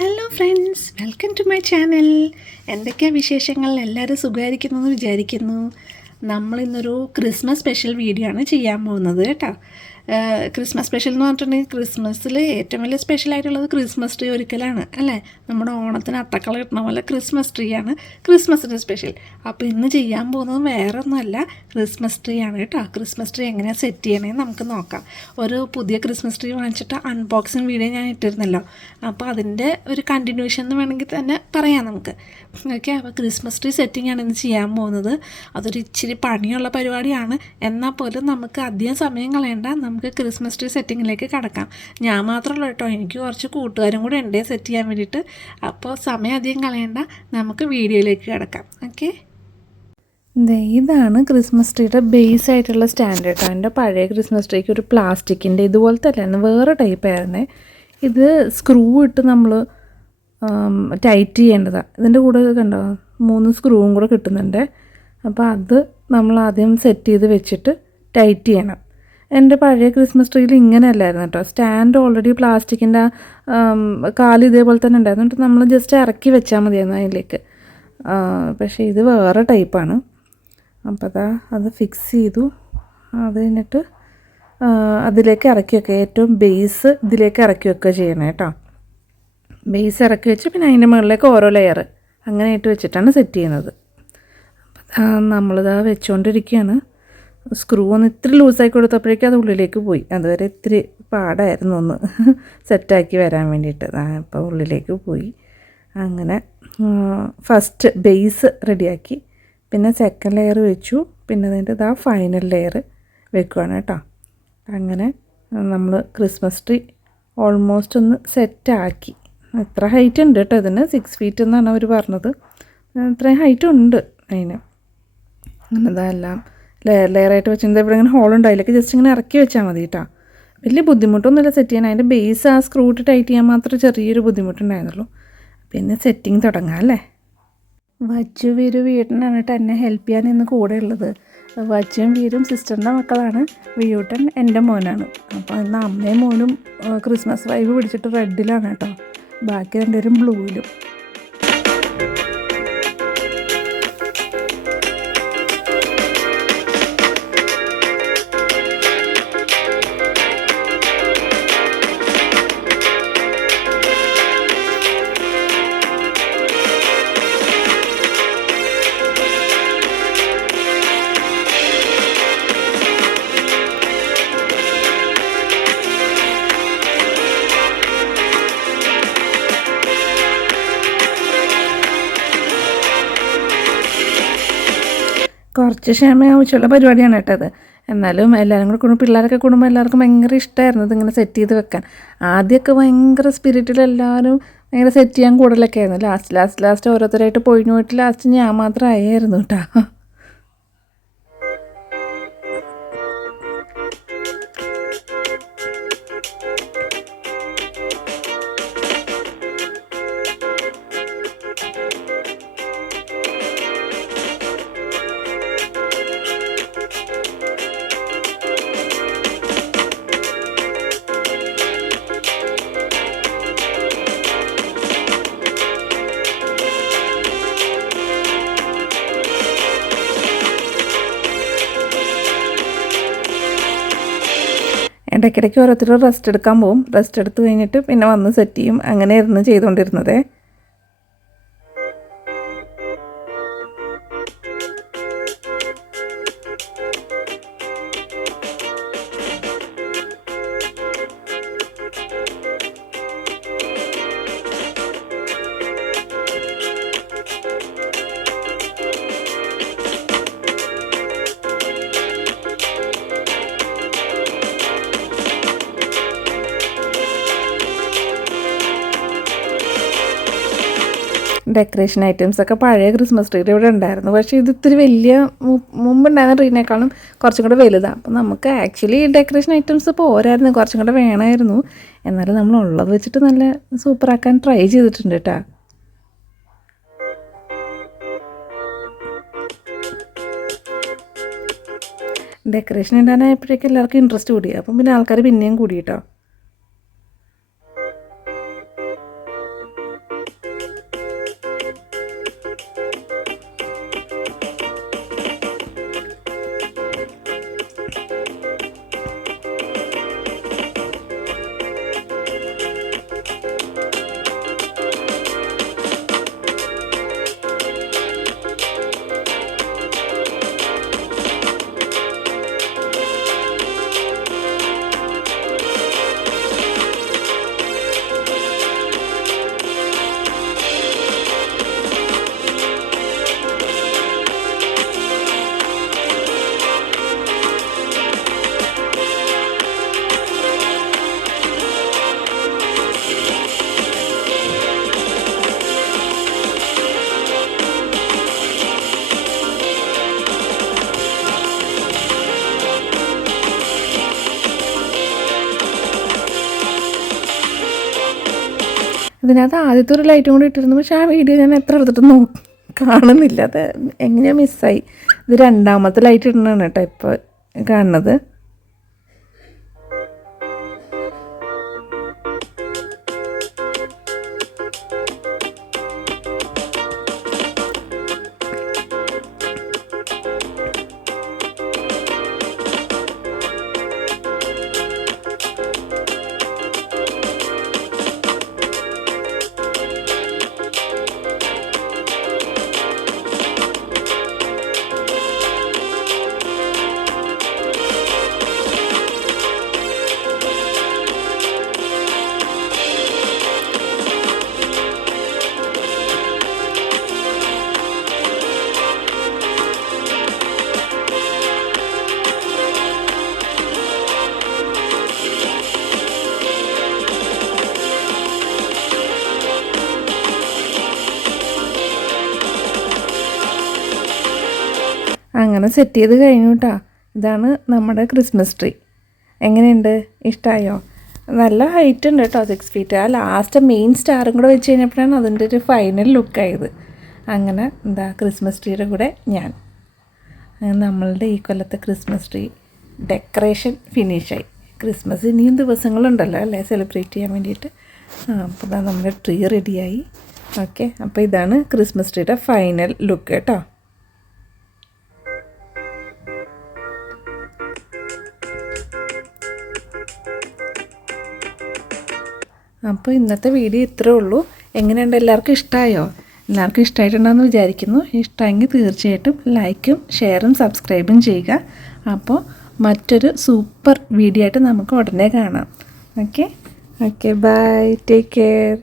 Hello friends, welcome to my channel. എന്തൊക്കെയാണ് വിശേഷങ്ങൾ? എല്ലാവരും സുഖമായിരിക്കുന്നു എന്ന് വിചാരിക്കുന്നു. നമ്മളിന്നൊരു ക്രിസ്മസ് സ്പെഷ്യൽ വീഡിയോ ആണ് ചെയ്യാൻ പോകുന്നത് കേട്ടോ. ക്രിസ്മസ് സ്പെഷ്യൽ എന്ന് പറഞ്ഞിട്ടുണ്ടെങ്കിൽ ക്രിസ്മസിൽ ഏറ്റവും വലിയ സ്പെഷ്യലായിട്ടുള്ളത് ക്രിസ്മസ് ട്രീ ഒരുക്കലാണ് അല്ലേ. നമ്മുടെ ഓണത്തിന് അത്തക്കള കിട്ടുന്ന പോലെ ക്രിസ്മസ് ട്രീ ആണ് ക്രിസ്മസിൻ്റെ സ്പെഷ്യൽ. അപ്പോൾ ഇന്ന് ചെയ്യാൻ പോകുന്നത് വേറെ ഒന്നുമല്ല, ക്രിസ്മസ് ട്രീ ആണ് കേട്ടോ. ക്രിസ്മസ് ട്രീ എങ്ങനെയാണ് സെറ്റ് ചെയ്യണമെന്ന് നമുക്ക് നോക്കാം. ഒരു പുതിയ ക്രിസ്മസ് ട്രീ വാങ്ങിച്ചിട്ട് അൺബോക്സിങ് വീഡിയോ ഞാൻ ഇട്ടിരുന്നല്ലോ, അപ്പോൾ അതിൻ്റെ ഒരു കണ്ടിന്യൂഷൻ എന്ന് വേണമെങ്കിൽ തന്നെ പറയാം നമുക്ക്. ഓക്കെ, അപ്പോൾ ക്രിസ്മസ് ട്രീ സെറ്റിംഗ് ആണ് ഇന്ന് ചെയ്യാൻ പോകുന്നത്. അതൊരു ഇച്ചിരി പണിയുള്ള പരിപാടിയാണ്, എന്നാൽ പോലും നമുക്ക് അധികം സമയം കളയണ്ട, നമുക്ക് ക്രിസ്മസ് ട്രീ സെറ്റിങ്ങിലേക്ക് കടക്കാം. ഞാൻ മാത്രമല്ല കേട്ടോ, എനിക്ക് കുറച്ച് കൂട്ടുകാരും കൂടെ ഉണ്ട് സെറ്റ് ചെയ്യാൻ വേണ്ടിയിട്ട്. അപ്പോൾ സമയം അധികം കളയണ്ട, നമുക്ക് വീഡിയോയിലേക്ക് കിടക്കാം. ഓക്കെ, ഇതാണ് ക്രിസ്മസ് ട്രീയുടെ ബേസ് ആയിട്ടുള്ള സ്റ്റാൻഡ് കേട്ടോ. എൻ്റെ പഴയ ക്രിസ്മസ് ട്രീക്ക് ഒരു പ്ലാസ്റ്റിക്കിൻ്റെ ഇതുപോലത്തെ അല്ലായിരുന്നു, വേറെ ടൈപ്പ് ആയിരുന്നേ. ഇത് സ്ക്രൂ ഇട്ട് നമ്മൾ ടൈറ്റ് ചെയ്യേണ്ടതാണ്. ഇതിൻ്റെ കൂടെ കണ്ടോ 3 സ്ക്രൂവും കൂടെ കിട്ടുന്നുണ്ട്. അപ്പോൾ അത് നമ്മൾ ആദ്യം സെറ്റ് ചെയ്ത് വെച്ചിട്ട് ടൈറ്റ് ചെയ്യണം. എൻ്റെ പഴയ ക്രിസ്മസ് ട്രീയിൽ ഇങ്ങനെ അല്ലായിരുന്നു കേട്ടോ. സ്റ്റാൻഡ് ഓൾറെഡി പ്ലാസ്റ്റിക്കിൻ്റെ കാല് ഇതേപോലെ തന്നെ ഉണ്ടായിരുന്നു, എന്നിട്ട് നമ്മൾ ജസ്റ്റ് ഇറക്കി വെച്ചാൽ മതിയായിരുന്നു അതിലേക്ക്. പക്ഷേ ഇത് വേറെ ടൈപ്പാണ്. അപ്പോൾ അത് ഫിക്സ് ചെയ്തു. അത് കഴിഞ്ഞിട്ട് അതിലേക്ക് ഇറക്കി വെക്കുക. ഏറ്റവും ബേസ് ഇതിലേക്ക് ഇറക്കി വെക്കുക ചെയ്യണം കേട്ടോ. ബേസ് ഇറക്കി വെച്ച് പിന്നെ അതിൻ്റെ മുകളിലേക്ക് ഓരോ ലെയർ അങ്ങനെ ഇട്ട് വെച്ചിട്ടാണ് സെറ്റ് ചെയ്യുന്നത്. നമ്മളിതാ വെച്ചുകൊണ്ടിരിക്കുകയാണ്. സ്ക്രൂ ഒന്ന് ഇത്തിരി ലൂസാക്കി കൊടുത്തപ്പോഴേക്കും അത് ഉള്ളിലേക്ക് പോയി. അതുവരെ ഇത്തിരി പാടായിരുന്നു ഒന്ന് സെറ്റാക്കി വരാൻ വേണ്ടിയിട്ട്. അപ്പോൾ ഉള്ളിലേക്ക് പോയി. അങ്ങനെ ഫസ്റ്റ് ബേസ് റെഡിയാക്കി, പിന്നെ സെക്കൻഡ് ലെയർ വെച്ചു, പിന്നെ അതിൻ്റെ ഫൈനൽ ലെയർ വെക്കുകയാണ് കേട്ടോ. അങ്ങനെ നമ്മൾ ക്രിസ്മസ് ട്രീ ഓൾമോസ്റ്റ് ഒന്ന് സെറ്റാക്കി. ഇത്ര ഹൈറ്റ് ഉണ്ട് കേട്ടോ ഇതിന്, 6 ഫീറ്റ് എന്നാണ് അവർ പറഞ്ഞത്. ഇത്രയും ഹൈറ്റ് ഉണ്ട് അതിന്. അങ്ങനെ ഇതെല്ലാം ലെയറായിട്ട് വെച്ചിട്ട് ഇവിടെ ഇങ്ങനെ ഹോളുണ്ട്, അതിലേക്ക് ജസ്റ്റ് ഇങ്ങനെ ഇറക്കി വെച്ചാൽ മതി കേട്ടോ. വലിയ ബുദ്ധിമുട്ടൊന്നുമില്ല സെറ്റ് ചെയ്യാൻ. അതിൻ്റെ ബേസ് ആ സ്ക്രൂ ഇട്ട് ടൈറ്റ് ചെയ്യാൻ മാത്രമേ ചെറിയൊരു ബുദ്ധിമുട്ടുണ്ടായിരുന്നുള്ളൂ. പിന്നെ സെറ്റിങ് തുടങ്ങാം അല്ലേ. വച്ചു വീരു വീട്ടനാണ് കേട്ടോ എന്നെ ഹെൽപ്പ് ചെയ്യാൻ ഇന്ന് കൂടെ ഉള്ളത്. വച്ചും വീരും സിസ്റ്ററിൻ്റെ മക്കളാണ്. വീട്ടൻ എൻ്റെ മോനാണ്. അപ്പോൾ ഇന്ന് അമ്മയും മോനും ക്രിസ്മസ് വൈബ് പിടിച്ചിട്ട് റെഡിലാണ് കേട്ടോ, ബാക്കി രണ്ടുപേരും ബ്ലൂവിലും. കുറച്ച് ക്ഷമ ആവശ്യമുള്ള പരിപാടിയാണ് കേട്ടോ അത്. എന്നാലും എല്ലാവരും കൂടെ കൂടുമ്പോൾ, പിള്ളേരൊക്കെ കൂടുമ്പോൾ എല്ലാവർക്കും ഭയങ്കര ഇഷ്ടമായിരുന്നു ഇതിങ്ങനെ സെറ്റ് ചെയ്ത് വെക്കാൻ. ആദ്യമൊക്കെ ഭയങ്കര സ്പിരിറ്റിൽ എല്ലാവരും ഭയങ്കര സെറ്റ് ചെയ്യാൻ കൂടുതലൊക്കെ ആയിരുന്നു. ലാസ്റ്റ് ഓരോരുത്തരായിട്ട് പോയിട്ട് ലാസ്റ്റ് ഞാൻ മാത്രം ആയിരുന്നു കേട്ടോ. ഇടയ്ക്കിടയ്ക്ക് ഓരോരുത്തർ റെസ്റ്റ് എടുക്കാൻ പോകും. റെസ്റ്റ് എടുത്ത് കഴിഞ്ഞിട്ട് പിന്നെ വന്ന് സെറ്റ് ചെയ്യും. അങ്ങനെയായിരുന്നു ചെയ്തുകൊണ്ടിരുന്നത്. ഡെക്കറേഷൻ ഐറ്റംസൊക്കെ പഴയ ക്രിസ്മസ് ട്രീയുടെ ഇവിടെ ഉണ്ടായിരുന്നു. പക്ഷേ ഇത് ഇത്തിരി വലിയ, മുമ്പുണ്ടായിരുന്ന ട്രീനേക്കാളും കുറച്ചും കൂടെ വലുതാണ്. അപ്പോൾ നമുക്ക് ആക്ച്വലി ഡെക്കറേഷൻ ഐറ്റംസ് പോരായിരുന്നു, കുറച്ചും കൂടെ വേണമായിരുന്നു. എന്നാലും നമ്മൾ ഉള്ളത് വെച്ചിട്ട് നല്ല സൂപ്പറാക്കാൻ ട്രൈ ചെയ്തിട്ടുണ്ട് കേട്ടോ. ഡെക്കറേഷൻ ഇടാനായപ്പോഴേക്കും എല്ലാവർക്കും ഇൻട്രസ്റ്റ് കൂടി. അപ്പം പിന്നെ ആൾക്കാർ പിന്നെയും കൂടി കേട്ടോ. ഇതിനകത്ത് ആദ്യത്തെ ഒരു ലൈറ്റും കൂടി ഇട്ടിരുന്നു, പക്ഷേ ആ വീഡിയോ ഞാൻ എത്ര എടുത്തിട്ട് കാണുന്നില്ല, അത് എങ്ങനെയോ മിസ്സായി. ഇത് രണ്ടാമത്തെ ലൈറ്റ് ഇടുന്നതാണ് കേട്ടോ ഇപ്പോൾ കാണുന്നത്. അങ്ങനെ സെറ്റ് ചെയ്ത് കഴിഞ്ഞു കേട്ടോ. ഇതാണ് നമ്മുടെ ക്രിസ്മസ് ട്രീ. എങ്ങനെയുണ്ട്, ഇഷ്ടമായോ? നല്ല ഹൈറ്റ് ഉണ്ട് കേട്ടോ, 6 feet. ആ ലാസ്റ്റ് മെയിൻ സ്റ്റാറും കൂടെ വെച്ച് കഴിഞ്ഞപ്പോഴാണ് അതിൻ്റെ ഒരു ഫൈനൽ ലുക്കായത്. അങ്ങനെ ക്രിസ്മസ് ട്രീയുടെ കൂടെ ഞാൻ നമ്മളുടെ ഈ കൊല്ലത്തെ ക്രിസ്മസ് ട്രീ ഡെക്കറേഷൻ ഫിനിഷായി. ക്രിസ്മസ് ഇനിയും ദിവസങ്ങളുണ്ടല്ലോ അല്ലേ സെലിബ്രേറ്റ് ചെയ്യാൻ വേണ്ടിയിട്ട്. അപ്പോൾ നമ്മുടെ ട്രീ റെഡിയായി. ഓക്കെ, അപ്പോൾ ഇതാണ് ക്രിസ്മസ് ട്രീയുടെ ഫൈനൽ ലുക്ക് കേട്ടോ. അപ്പോൾ ഇന്നത്തെ വീഡിയോ ഇത്രേ ഉള്ളൂ. എങ്ങനെയുണ്ട്, എല്ലാവർക്കും ഇഷ്ടമായോ? എല്ലാവർക്കും ഇഷ്ടമായിട്ടുണ്ടെന്ന് വിചാരിക്കുന്നു. ഇഷ്ടമെങ്കിൽ തീർച്ചയായിട്ടും ലൈക്കും ഷെയറും സബ്സ്ക്രൈബും ചെയ്യുക. അപ്പോൾ മറ്റൊരു സൂപ്പർ വീഡിയോ ആയിട്ട് നമുക്ക് ഉടനെ കാണാം. Okay, bye, take care.